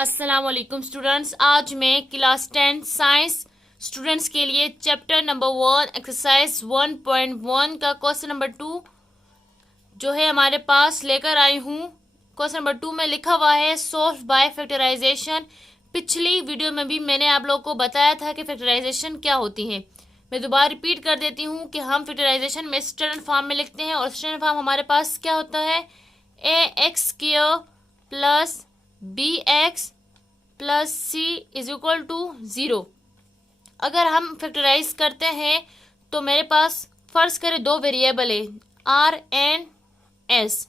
अस्सलाम वालेकुम स्टूडेंट्स। आज मैं क्लास 10 साइंस स्टूडेंट्स के लिए चैप्टर नंबर 1 एक्सरसाइज 1.1 का क्वेश्चन नंबर 2 जो है हमारे पास लेकर आई हूँ। क्वेश्चन नंबर 2 में लिखा हुआ है सॉल्व बाय फैक्टराइजेशन। पिछली वीडियो में भी मैंने आप लोगों को बताया था कि फैक्टराइजेशन क्या होती है। मैं दोबारा रिपीट कर देती हूँ कि हम फैक्टराइजेशन में स्टैंडर्ड फॉर्म में लिखते हैं और स्टैंडर्ड फॉर्म हमारे पास क्या होता है, a x square plus b x plus c is equal to 0। अगर हम फैक्टराइज करते हैं तो मेरे पास फर्ज करें दो वेरिएबल है आर एंड एस।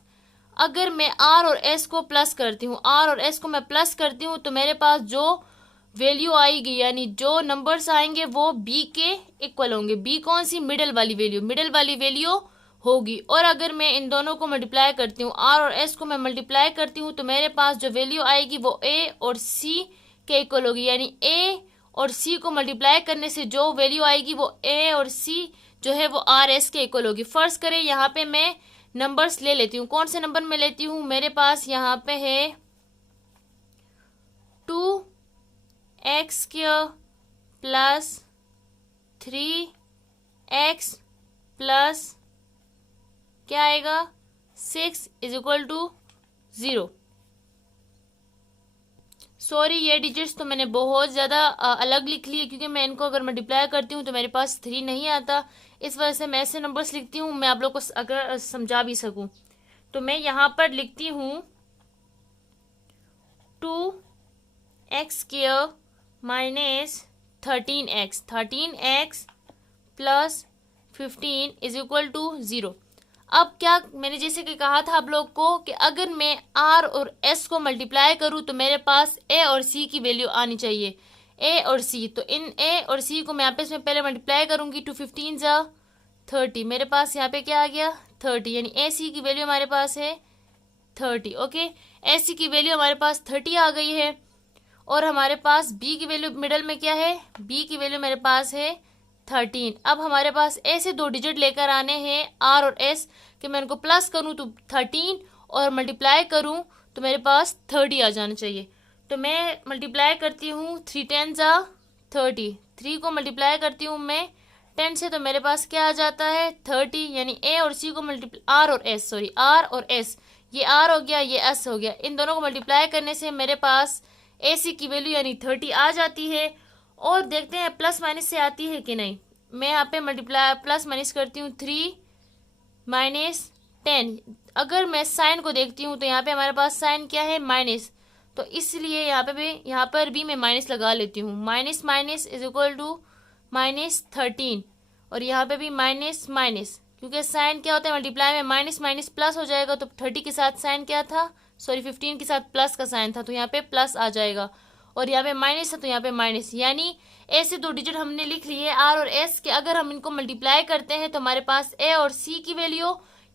अगर मैं आर और एस को प्लस करती हूँ, आर और एस को मैं प्लस करती हूँ तो मेरे पास जो वैल्यू आएगी यानी जो नंबर्स आएंगे वो बी के इक्वल होंगे। बी कौन सी, मिडिल वाली वैल्यू, मिडिल वाली वैल्यू होगी। और अगर मैं इन दोनों को मल्टीप्लाई करती हूँ, आर और एस को मैं मल्टीप्लाई करती हूँ तो मेरे पास जो वैल्यू आएगी वो ए और सी के इक्वल होगी। यानी ए और सी को मल्टीप्लाई करने से जो वैल्यू आएगी वो ए और सी जो है वो आर एस के इक्वल होगी। फर्स्ट करें यहाँ पे मैं नंबर्स ले लेती हूँ। कौन से नंबर में लेती हूँ, मेरे पास यहाँ पे है 2x square plus 3x plus क्या आएगा 6 इज इक्वल टू 0। सॉरी, ये डिजिट्स तो मैंने बहुत ज़्यादा अलग लिख लिए क्योंकि मैं इनको अगर मल्टीप्लाई करती हूँ तो मेरे पास 3 नहीं आता। इस वजह से मैं ऐसे नंबर्स लिखती हूँ, मैं आप लोग को अगर समझा भी सकूँ तो मैं यहाँ पर लिखती हूँ 2x square minus 13x plus 15 is equal to 0। अब क्या मैंने जैसे कि कहा था आप लोग को कि अगर मैं आर और एस को मल्टीप्लाई करूं तो मेरे पास ए और सी की वैल्यू आनी चाहिए, ए और सी। तो इन ए और सी को मैं आपस में पहले मल्टीप्लाई करूंगी। 2 15 जा 30, मेरे पास यहाँ पे क्या आ गया 30। यानी ए सी की वैल्यू हमारे पास है 30। ओके, ए सी की वैल्यू हमारे पास 30 आ गई है। और हमारे पास बी की वैल्यू मिडल में क्या है, बी की वैल्यू मेरे पास है 13। अब हमारे पास ए से दो डिजिट लेकर आने हैं आर और एस कि मैं उनको प्लस करूं तो 13 और मल्टीप्लाई करूं तो मेरे पास 30 आ जाना चाहिए। तो मैं मल्टीप्लाई करती हूँ 3 10 जा 30, 3 को मल्टीप्लाई करती हूँ मैं 10 से तो मेरे पास क्या आ जाता है 30। यानी ए और सी को आर और एस, ये आर हो गया ये एस हो गया, इन दोनों को मल्टीप्लाई करने से मेरे पास ए सी की वैल्यू यानी 30 आ जाती है। और देखते हैं प्लस माइनस से आती है कि नहीं। मैं यहाँ पे मल्टीप्लाई प्लस माइनस करती हूँ 3 माइनस 10। अगर मैं साइन को देखती हूँ तो यहाँ पे हमारे पास साइन क्या है माइनस, तो इसलिए यहाँ पर भी मैं माइनस लगा लेती हूँ। Minus minus is equal to minus 13 और यहाँ पे भी माइनस माइनस, क्योंकि साइन क्या होता है मल्टीप्लाई में माइनस माइनस प्लस हो जाएगा। तो 30 के साथ साइन क्या था, सॉरी 15 के साथ प्लस का साइन था तो यहाँ पे प्लस आ जाएगा और यहाँ पे माइनस है तो यहाँ पे माइनस। यानी ए से दो डिजिट हमने लिख लिए आर और एस के, अगर हम इनको मल्टीप्लाई करते हैं तो हमारे पास ए और सी की वैल्यू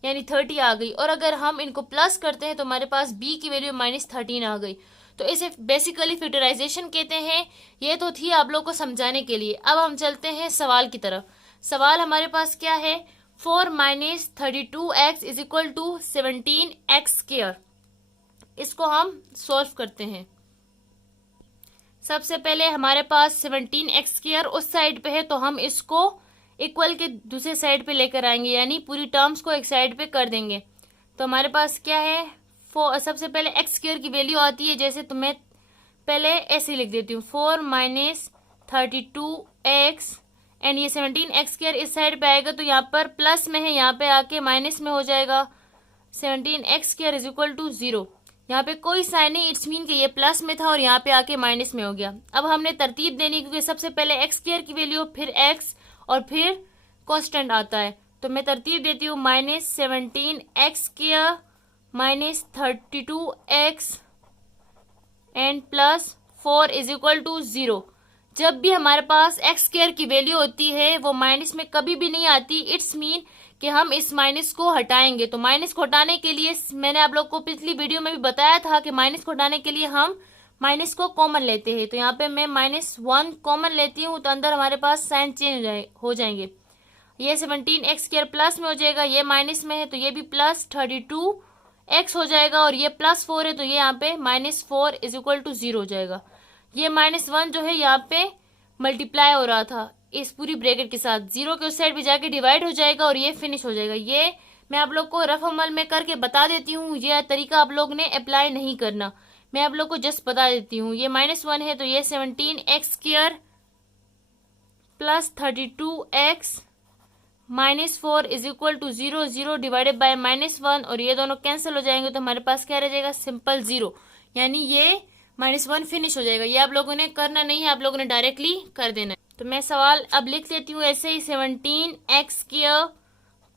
यानी 30 आ गई। और अगर हम इनको प्लस करते हैं तो हमारे पास बी की वैल्यू माइनस 13 आ गई। तो इसे बेसिकली फैक्टराइजेशन कहते हैं। ये तो थी आप लोग को समझाने के लिए। अब हम चलते हैं सवाल की तरफ। सवाल हमारे पास क्या है, 4 minus 32x is equal to 17x square. इसको हम सॉल्व करते हैं। सबसे पहले हमारे पास 17x स्क्वायर उस साइड पे है तो हम इसको इक्वल के दूसरे साइड पे लेकर आएंगे, यानी पूरी टर्म्स को एक साइड पे कर देंगे। तो हमारे पास क्या है, सबसे पहले x स्क्वायर की वैल्यू आती है, जैसे तो मैं पहले ऐसे लिख देती हूँ 4 माइनस 32x एंड ये 17x स्क्वायर इस साइड पे आएगा तो यहाँ पर प्लस में है, यहाँ पे आके माइनस में हो जाएगा। 17x square is equal to 0। यहाँ पे कोई साइन नहीं, इट्स मीन कि ये प्लस में था और यहाँ पे आके माइनस में हो गया। अब हमने तरतीब देनी क्योंकि सबसे पहले एक्स स्क्वायर की वैल्यू फिर एक्स और फिर कांस्टेंट आता है। तो मैं तरतीब देती हूँ minus 17x square minus 32x and plus 4 is equal to 0। जब भी हमारे पास एक्स स्क्वायर की वैल्यू होती है वो माइनस में कभी भी नहीं आती, इट्स मीन कि हम इस माइनस को हटाएंगे। तो माइनस को हटाने के लिए मैंने आप लोग को पिछली वीडियो में भी बताया था कि माइनस को हटाने के लिए हम माइनस को कॉमन लेते हैं। तो यहाँ पे मैं -1 कॉमन लेती हूँ तो अंदर हमारे पास साइन चेंज हो जाएंगे। ये 17x स्क्वायर प्लस में हो जाएगा, ये माइनस में है तो ये भी प्लस 32 x हो जाएगा और ये +4 है तो ये यहाँ पे -4 इज इक्वल टू 0 हो जाएगा। ये -1 जो है यहाँ पे मल्टीप्लाई हो रहा था इस पूरी ब्रैकेट के साथ, 0 के उस साइड पे जाके डिवाइड हो जाएगा और ये फिनिश हो जाएगा। ये मैं आप लोग को रफ अमल में करके बता देती हूँ, ये तरीका आप लोग ने अप्लाई नहीं करना, मैं आप लोग को जस्ट बता देती हूँ। ये -1 है तो ये 17x² + 32x -4 is equal to 0, 0 divided by -1 और ये दोनों कैंसिल हो जाएंगे तो हमारे पास क्या रह जाएगा, सिंपल 0, यानी ये -1 फिनिश हो जाएगा। ये आप लोगों ने करना नहीं है, आप लोगों ने डायरेक्टली कर देना है। तो मैं सवाल अब लिख देती हूँ ऐसे ही, 17x²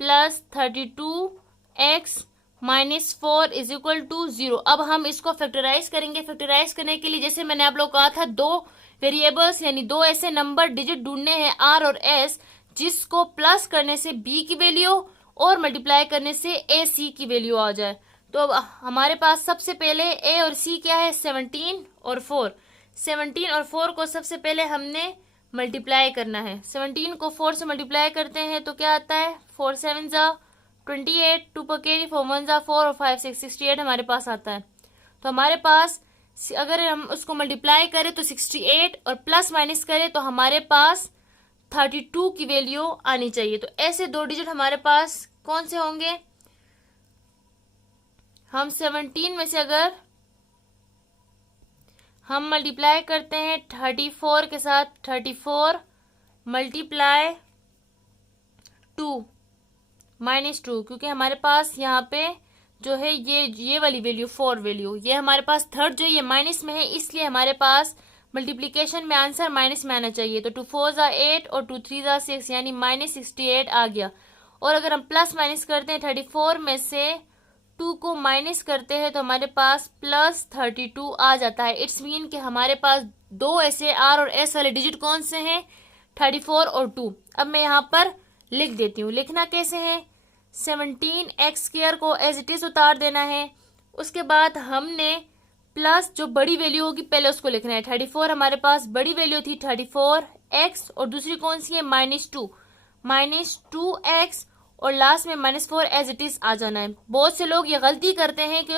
+ 32x -4 is equal to 0। अब हम इसको फैक्टराइज करेंगे। फैक्टराइज करने के लिए जैसे मैंने आप लोग को कहा था, दो वेरिएबल्स यानी दो ऐसे नंबर डिजिट ढूंढने हैं r और s, जिसको प्लस करने से b की वैल्यू और मल्टीप्लाई करने से a c की वैल्यू आ जाए। तो अब हमारे पास सबसे पहले a और c क्या है, 17 और 4। 17 और 4 को सबसे पहले हमने मल्टीप्लाई करना है। 17 को 4 से मल्टीप्लाई करते हैं तो क्या आता है, 4 7 ज़ा 28, 2 पर कैरी, 4 1 ज़ा 4 और 5 6 68 हमारे पास आता है। तो हमारे पास अगर हम उसको मल्टीप्लाई करें तो 68 और प्लस माइनस करें तो हमारे पास 32 की वैल्यू आनी चाहिए। तो ऐसे दो डिजिट हमारे पास कौन से होंगे, हम 17 में से अगर हम मल्टीप्लाई करते हैं 34 के साथ, 34 मल्टीप्लाई 2 -2, क्योंकि हमारे पास यहाँ पे जो है ये वाली वैल्यू 4 वैल्यू, ये हमारे पास थर्ड जो ये माइनस में है, इसलिए हमारे पास मल्टीप्लिकेशन में आंसर माइनस में आना चाहिए। तो 2 4 ज़ा 8 और 2 3 ज़ा 6 यानी -68 आ गया। और अगर हम प्लस माइनस करते हैं 34 में से 2 को माइनस करते हैं तो हमारे पास +32 आ जाता है। इट्स मीन कि हमारे पास दो ऐसे r और s वाले डिजिट कौन से हैं, 34 और 2। अब मैं यहाँ पर लिख देती हूँ। लिखना कैसे है, 17x² को एज इट इज उतार देना है। उसके बाद हमने प्लस जो बड़ी वैल्यू होगी पहले उसको लिखना है। 34 हमारे पास बड़ी वैल्यू थी 34x और दूसरी कौन सी है, -2x और लास्ट में -4 एज इट इज आ जाना है। बहुत से लोग ये गलती करते हैं कि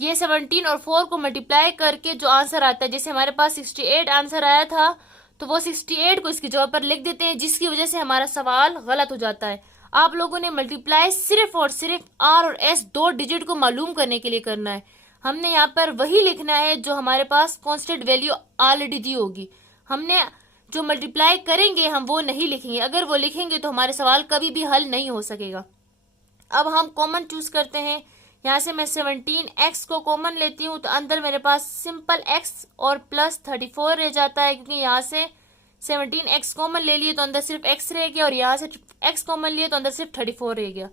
ये 17 और 4 को मल्टीप्लाई करके जो आंसर आता है, जैसे हमारे पास 68 आंसर आया था तो वो 68 को इसकी जगह पर लिख देते हैं, जिसकी वजह से हमारा सवाल गलत हो जाता है। आप लोगों ने मल्टीप्लाई सिर्फ और सिर्फ r और s दो डिजिट को मालूम करने के लिए करना है। हमने यहाँ पर वही लिखना है जो हमारे पास कांस्टेंट वैल्यू ऑलरेडी दी होगी। हमने जो मल्टीप्लाई करेंगे हम वो नहीं लिखेंगे, अगर वो लिखेंगे तो हमारे सवाल कभी भी हल नहीं हो सकेगा। अब हम कॉमन चूज करते हैं। यहाँ से मैं 17x को कॉमन लेती हूँ तो अंदर मेरे पास सिंपल x और +34 रह जाता है, क्योंकि यहाँ से 17x कॉमन ले लिए तो अंदर सिर्फ x रह गया और यहाँ से x कॉमन लिए तो अंदर सिर्फ 34 रह गया।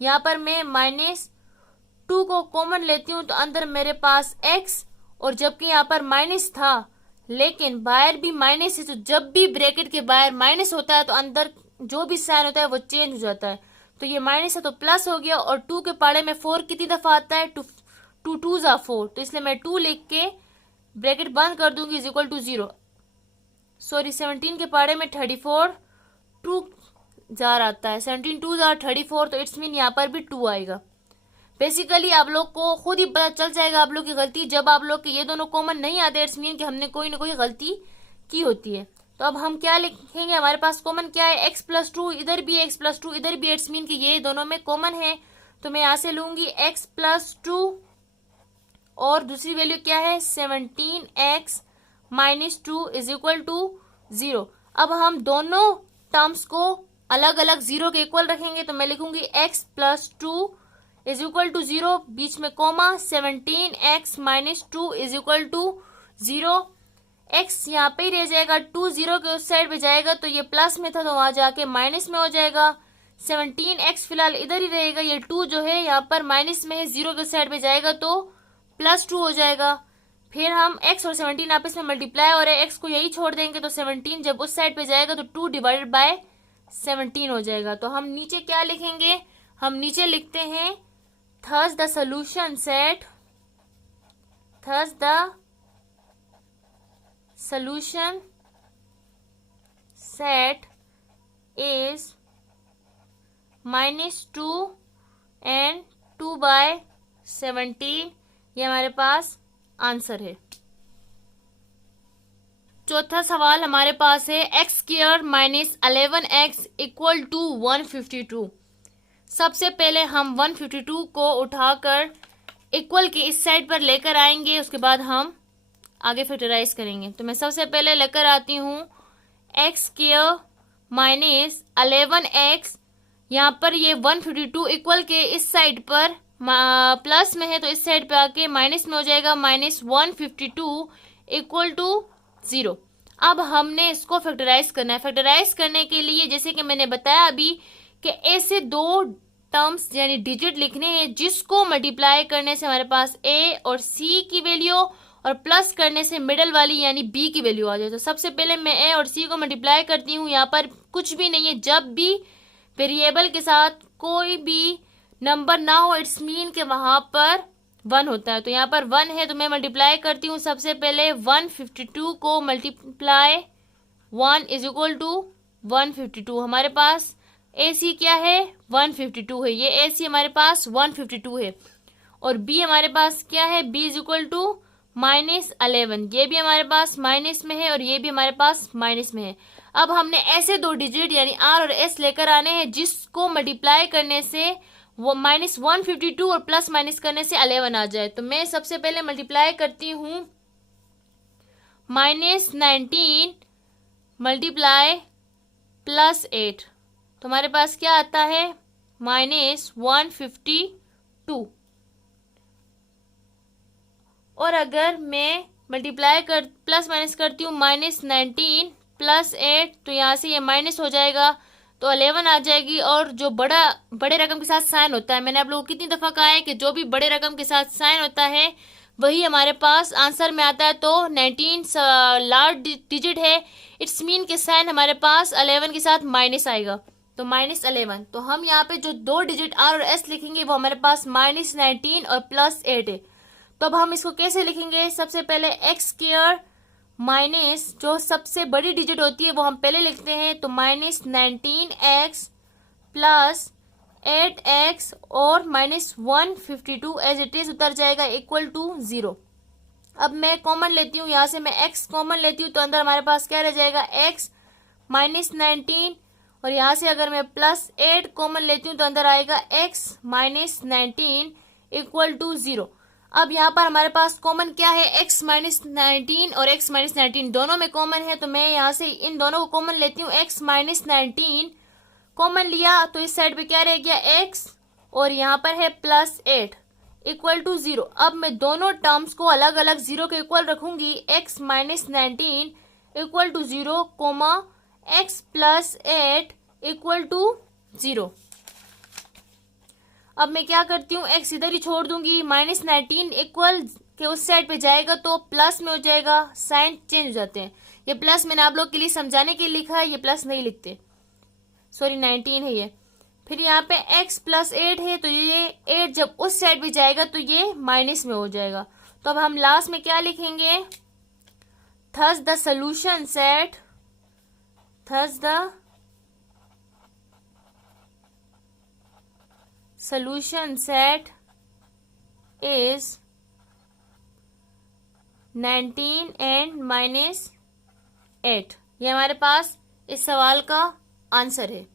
यहाँ पर मैं -2 को कॉमन लेती हूँ तो अंदर मेरे पास x, और जबकि यहाँ पर माइनस था लेकिन बाहर भी माइनस है, तो जब भी ब्रैकेट के बाहर माइनस होता है तो अंदर जो भी साइन होता है वो चेंज हो जाता है। तो ये माइनस है तो प्लस हो गया, और 2 के पाड़े में 4 कितनी दफा आता है, 2 2 ज़ा 4, तो इसलिए मैं 2 लिख के ब्रैकेट बंद कर दूंगी इज इक्वल टू 0। सॉरी 17 के पाड़े में 34 2 जार आता है, 17 2 जार 34, तो इट्स मीन यहाँ पर भी 2 आएगा। बेसिकली आप लोग को खुद ही पता चल जाएगा आप लोग की गलती, जब आप लोग के ये दोनों कॉमन नहीं आते इट्स मीन कि हमने कोई ना कोई गलती की होती है। तो अब हम क्या लिखेंगे, हमारे पास कॉमन क्या है, x+2, इधर भी x+2 इधर भी, इट्स मीन कि ये दोनों में कॉमन है। तो मैं यहाँ से लूंगी x+2 और दूसरी वैल्यू क्या है 17x -2 इज इक्वल टू 0। अब हम दोनों टर्म्स को अलग अलग 0 के इक्वल रखेंगे, तो मैं लिखूंगी x+2 इज इक्वल टू 0, बीच में comma 17x -2 is equal to 0। x यहाँ पे ही रह जाएगा, 2 0 के उस साइड पे जाएगा तो ये प्लस में था तो वहां जाके माइनस में हो जाएगा। 17x फिलहाल इधर ही रहेगा, ये 2 जो है यहाँ पर माइनस में है, 0 के साइड पे जाएगा तो +2 हो जाएगा। फिर हम x और 17 आपस में मल्टीप्लाई हो रहे हैं, x को यही छोड़ देंगे तो 17 जब उस साइड पे जाएगा तो 2 डिवाइडेड बाय 17 हो जाएगा। तो हम नीचे क्या लिखेंगे, हम नीचे लिखते हैं thus the solution set is -2 and 2/3 17, ये हमारे पास आंसर है। चौथा सवाल हमारे पास है x square minus 11x equal to 152। सबसे पहले हम 152 को उठाकर इक्वल के इस साइड पर लेकर आएंगे, उसके बाद हम आगे फैक्टराइज करेंगे। तो मैं सबसे पहले लेकर आती हूँ एक्स स्क्वायर माइनस 11x, यहाँ पर ये 152 इक्वल के इस साइड पर प्लस में है तो इस साइड पे आके माइनस में हो जाएगा, माइनस 152 इक्वल टू 0। अब हमने इसको फैक्टराइज करना है। फैक्टराइज करने के लिए जैसे कि मैंने बताया अभी कि ऐसे दो टर्म्स यानी डिजिट लिखने हैं जिसको मल्टीप्लाई करने से हमारे पास a और c की वैल्यू और प्लस करने से मिडल वाली यानी b की वैल्यू आ जाए। तो सबसे पहले मैं a और c को मल्टीप्लाई करती हूँ। यहाँ पर कुछ भी नहीं है, जब भी वेरिएबल के साथ कोई भी नंबर ना हो इट्स मीन के वहां पर 1 होता है। तो यहाँ पर 1 है तो मैं मल्टीप्लाई करती हूँ। सबसे पहले 152 को मल्टीप्लाई 1 इज इक्वल टू 152। हमारे पास AC क्या है 152 है, ये AC हमारे पास 152 है। और B हमारे पास क्या है, B इज इक्वल टू -11, ये भी हमारे पास माइनस में है और ये भी हमारे पास माइनस में है। अब हमने ऐसे दो डिजिट यानी R और S लेकर आने हैं जिसको मल्टीप्लाई करने से वो -152 और प्लस माइनस करने से 11 आ जाए। तो मैं सबसे पहले मल्टीप्लाई करती हूँ -19 मल्टीप्लाई +8, तो हमारे पास क्या आता है -152। और अगर मैं मल्टीप्लाई कर प्लस माइनस करती हूँ -19 +8, तो यहाँ से ये माइनस हो जाएगा तो 11 आ जाएगी। और जो बड़े रकम के साथ साइन होता है, मैंने आप लोगों को कितनी दफा कहा है कि जो भी बड़े रकम के साथ साइन होता है वही हमारे पास आंसर में आता है। तो 19 लार्ज डिजिट है, इट्स मीन के साइन हमारे पास 11 के साथ माइनस आएगा, तो -11। तो हम यहाँ पे जो दो डिजिट R और S लिखेंगे वो हमारे पास -19 और +8 है। तो अब हम इसको कैसे लिखेंगे, सबसे पहले एक्स स्क्वायर माइनस जो सबसे बड़ी डिजिट होती है वो हम पहले लिखते हैं, तो -19x +8x और -152 एज इट इज उतर जाएगा इक्वल टू 0। अब मैं कॉमन लेती हूँ, यहाँ से मैं x कॉमन लेती हूँ तो अंदर हमारे पास क्या रह जाएगा x -19, और यहाँ से अगर मैं +8 कॉमन लेती हूँ तो अंदर आएगा x -19 इक्वल टू 0। अब यहाँ पर हमारे पास कॉमन क्या है, x -19 और x -19 दोनों में कॉमन है, तो मैं यहाँ से इन दोनों को कॉमन लेती हूँ। x -19 कॉमन लिया तो इस साइड पे क्या रह गया x, और यहाँ पर है +8 इक्वल टू 0। अब मैं दोनों टर्म्स को अलग अलग 0 के इक्वल रखूंगी, x -19 equal to 0 comma x +8 equal to 0। अब मैं क्या करती हूँ, x इधर ही छोड़ दूंगी, -19 इक्वल के उस साइड पे जाएगा तो प्लस में हो जाएगा, साइन चेंज हो जाते हैं। ये प्लस मैंने आप लोग के लिए समझाने के लिए लिखा है, ये प्लस नहीं लिखते, सॉरी 19 है ये। फिर यहाँ पे x +8 है तो ये 8 जब उस साइड पे जाएगा तो ये माइनस में हो जाएगा। तो अब हम लास्ट में क्या लिखेंगे, thus the solution set, thus the solution set is 19 and -8। ये हमारे पास इस सवाल का आंसर है।